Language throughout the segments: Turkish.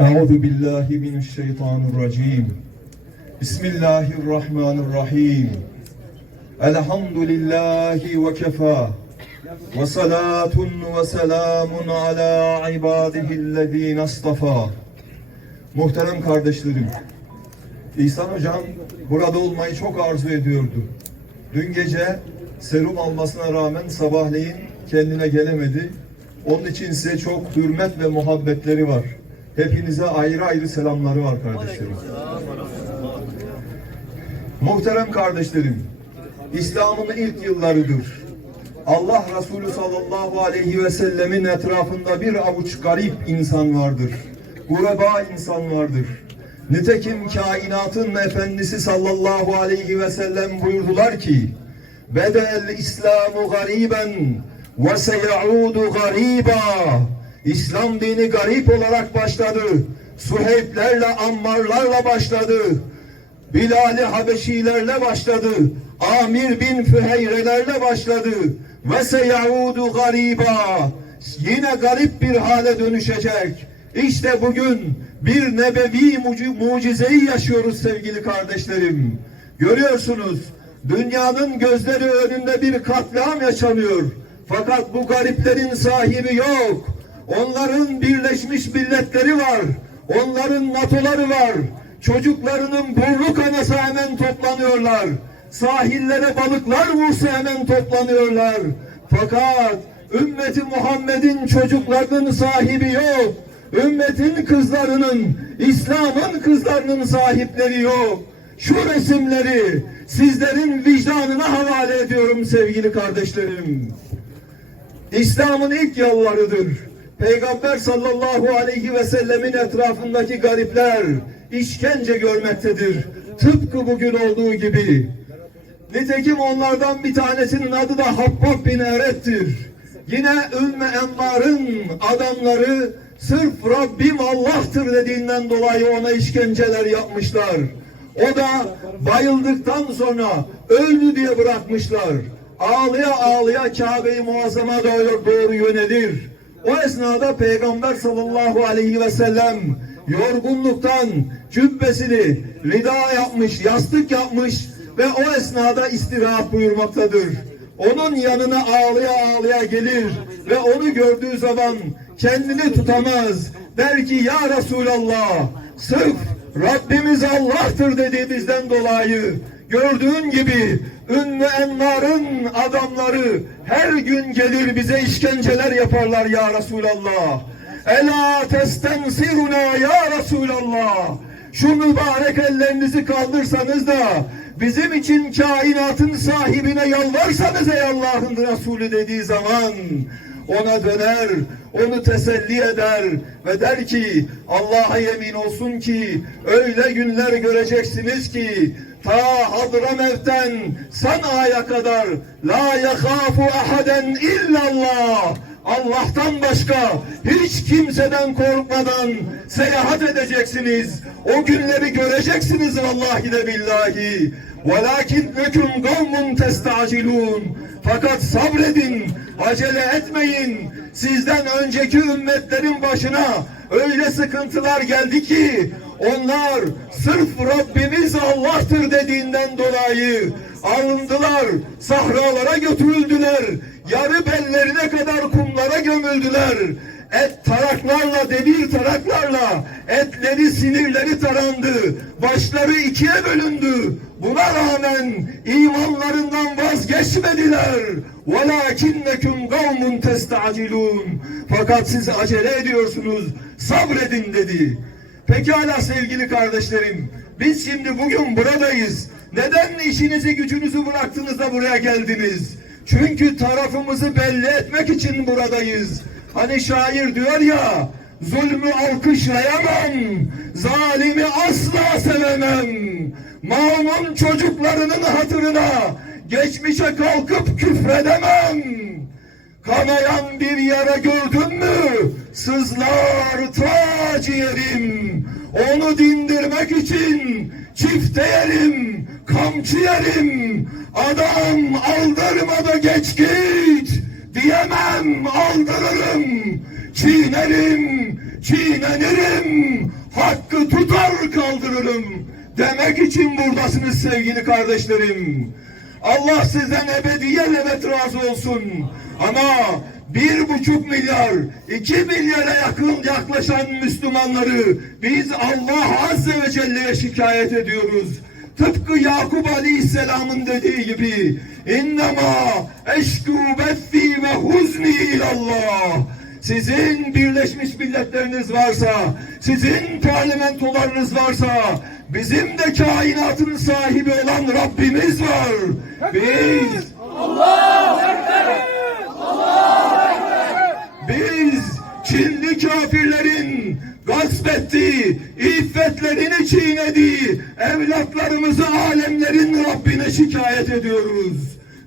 أعوذ بالله من الشيطان الرجيم بسم الله الرحمن الرحيم الحمد لله وكفى وصلاة وسلام على عباده الذين اصطفى Muhterem kardeşlerim, İhsan Hocam burada olmayı çok arzu ediyordu. Dün gece serum almasına rağmen sabahleyin kendine gelemedi. Onun için size çok hürmet ve muhabbetleri var. Hepinize ayrı ayrı selamları var kardeşlerim. Muhterem kardeşlerim, İslam'ın ilk yıllarıdır. Allah Resulü sallallahu aleyhi ve sellemin etrafında bir avuç garip insan vardır. Gureba insan vardır. Nitekim kainatın efendisi sallallahu aleyhi ve sellem buyurdular ki Bedel İslamu gariben ve seyaudu gariba İslam dini garip olarak başladı. Suheyblerle, Ammarlarla başladı. Bilal-i Habeşilerle başladı. Amir bin Füheyrelerle başladı. Ve seyaudu gariba. Yine garip bir hale dönüşecek. İşte bugün bir nebevi muci- mucizeyi yaşıyoruz sevgili kardeşlerim. Görüyorsunuz dünyanın gözleri önünde bir katliam yaşanıyor. Fakat bu gariplerin sahibi yok. Onların birleşmiş milletleri var. Onların NATO'ları var. Çocuklarının burnu kanasa hemen toplanıyorlar. Sahillere balıklar vursa hemen toplanıyorlar. Fakat ümmeti Muhammed'in çocuklarının sahibi yok. Ümmetin kızlarının, İslam'ın kızlarının sahipleri yok. Şu resimleri sizlerin vicdanına havale ediyorum sevgili kardeşlerim. İslam'ın ilk yollarıdır. Peygamber sallallahu aleyhi ve sellemin etrafındaki garipler işkence görmektedir. Tıpkı bugün olduğu gibi. Nitekim onlardan bir tanesinin adı da Habbab bin Eret'tir. Yine Ümmü Emmar'ın adamları sırf Rabbim Allah'tır dediğinden dolayı ona işkenceler yapmışlar. O da bayıldıktan sonra öldü diye bırakmışlar. Ağlıya ağlıya Kabe-i Muazzam'a doğru yönelir. O esnada Peygamber sallallahu aleyhi ve sellem yorgunluktan cübbesini rida yapmış, yastık yapmış ve o esnada istirahat buyurmaktadır. Onun yanına ağlıya ağlıya gelir ve onu gördüğü zaman kendini tutamaz. Der ki ya Resulallah sırf Rabbimiz Allah'tır dediğimizden dolayı gördüğün gibi Ümmü Enmar'ın adamları her gün gelir bize işkenceler yaparlar ya Resulallah. Ela testensiruna ya Resulallah. Şu mübarek ellerinizi kaldırsanız da bizim için kainatın sahibine yalvarsanız ey Allah'ın Resulü dediği zaman ona döner, onu teselli eder ve der ki Allah'a yemin olsun ki öyle günler göreceksiniz ki ta Hadramert'ten Sana'ya kadar la yakhafu ahaden illallah Allah'tan başka hiç kimseden korkmadan seyahat edeceksiniz. O günleri göreceksiniz vallahi de billahi. Velakin öküm kavmun testacilun. Fakat sabredin, acele etmeyin. Sizden önceki ümmetlerin başına öyle sıkıntılar geldi ki onlar sırf Rabbimiz Allah'tır dediğinden dolayı alındılar, sahralara götürüldüler, yarı bellerine kadar kumlara gömüldüler Et taraklarla, demir taraklarla etleri, sinirleri tarandı. Başları ikiye bölündü. Buna rağmen imanlarından vazgeçmediler. وَلَاكِنَّكُمْ قَوْمٌ تَسْتَعْجِلُونَ Fakat siz acele ediyorsunuz. Sabredin dedi. Pekala sevgili kardeşlerim. Biz şimdi bugün buradayız. Neden işinizi gücünüzü bıraktınız da buraya geldiniz? Çünkü tarafımızı belli etmek için buradayız. Hani şair diyor ya, zulmü alkışlayamam, zalimi asla sevemem. Mağmun çocuklarının hatırına geçmişe kalkıp küfredemem. Kanayan bir yara gördün mü? Sızlar ta. Onu dindirmek için çifte yerim, kamçı yerim. Adam aldırma da geç git. Diyemem aldırırım. Çiğnerim, çiğnenirim, hakkı tutar kaldırırım demek için buradasınız sevgili kardeşlerim. Allah sizden ebediyen ebed razı olsun. Ama bir buçuk milyar, iki milyara yakın yaklaşan Müslümanları biz Allah Azze ve Celle'ye şikayet ediyoruz. Tıpkı Yakup Aleyhisselam'ın dediği gibi innema eşkû bethi ve huzni ilallah sizin Birleşmiş Milletleriniz varsa, sizin parlamentolarınız varsa, bizim de kainatın sahibi olan Rabbimiz var. Biz biz Çinli kafirlerin gasp ettiği, iffetlerini çiğnediği evlatlarımızı alemlerin Rabbine şikayet ediyoruz.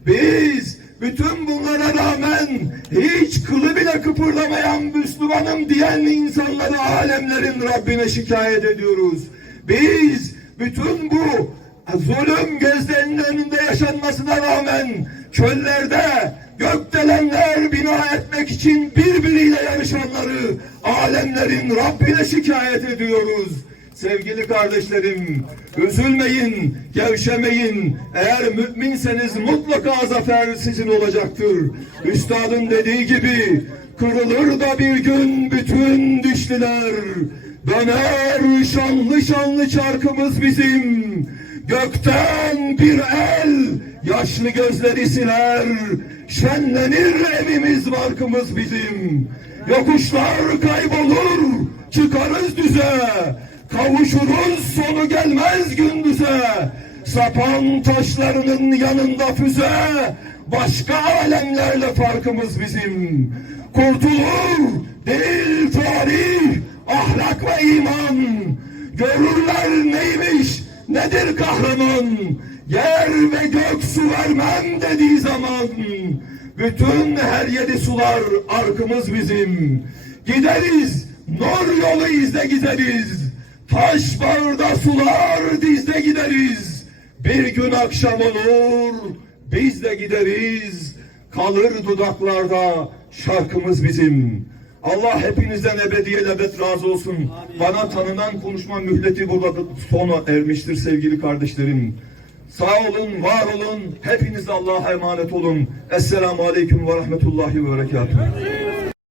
Biz bütün bunlara rağmen hiç kılı bile kıpırdamayan Müslümanım diyen insanları alemlerin Rabbine şikayet ediyoruz. Biz bütün bu zulüm gözlerinin önünde yaşanmasına rağmen çöllerde gökdelenler bina etmek için birbiriyle yarışanları alemlerin Rabbine şikayet ediyoruz. Sevgili kardeşlerim, üzülmeyin, gevşemeyin. Eğer müminseniz mutlaka zafer sizin olacaktır. Üstadın dediği gibi, kırılır da bir gün bütün dişliler. Döner şanlı şanlı çarkımız bizim. Gökten bir el yaşlı gözleri siler. Şenlenir evimiz barkımız bizim. Yokuşlar kaybolur, çıkarız düze. Kavuşuruz sonu gelmez gündüze. Sapan taşlarının yanında füze. Başka alemlerle farkımız bizim. Kurtulur değil tarih, ahlak ve iman. Görürler neymiş, nedir kahraman? Yer ve gök su vermem dediği zaman bütün her yedi sular arkımız bizim. Gideriz, nur yolu izle gideriz. Taş bağırda sular dizde gideriz. Bir gün akşam olur, biz de gideriz. Kalır dudaklarda şarkımız bizim. Allah hepinizden ebediyen ebed razı olsun. Bana tanınan konuşma mühleti burada sona ermiştir sevgili kardeşlerim. Sağ olun, var olun. Hepiniz Allah'a emanet olun. Esselamu Aleyküm ve Rahmetullahi ve Berekatuhu.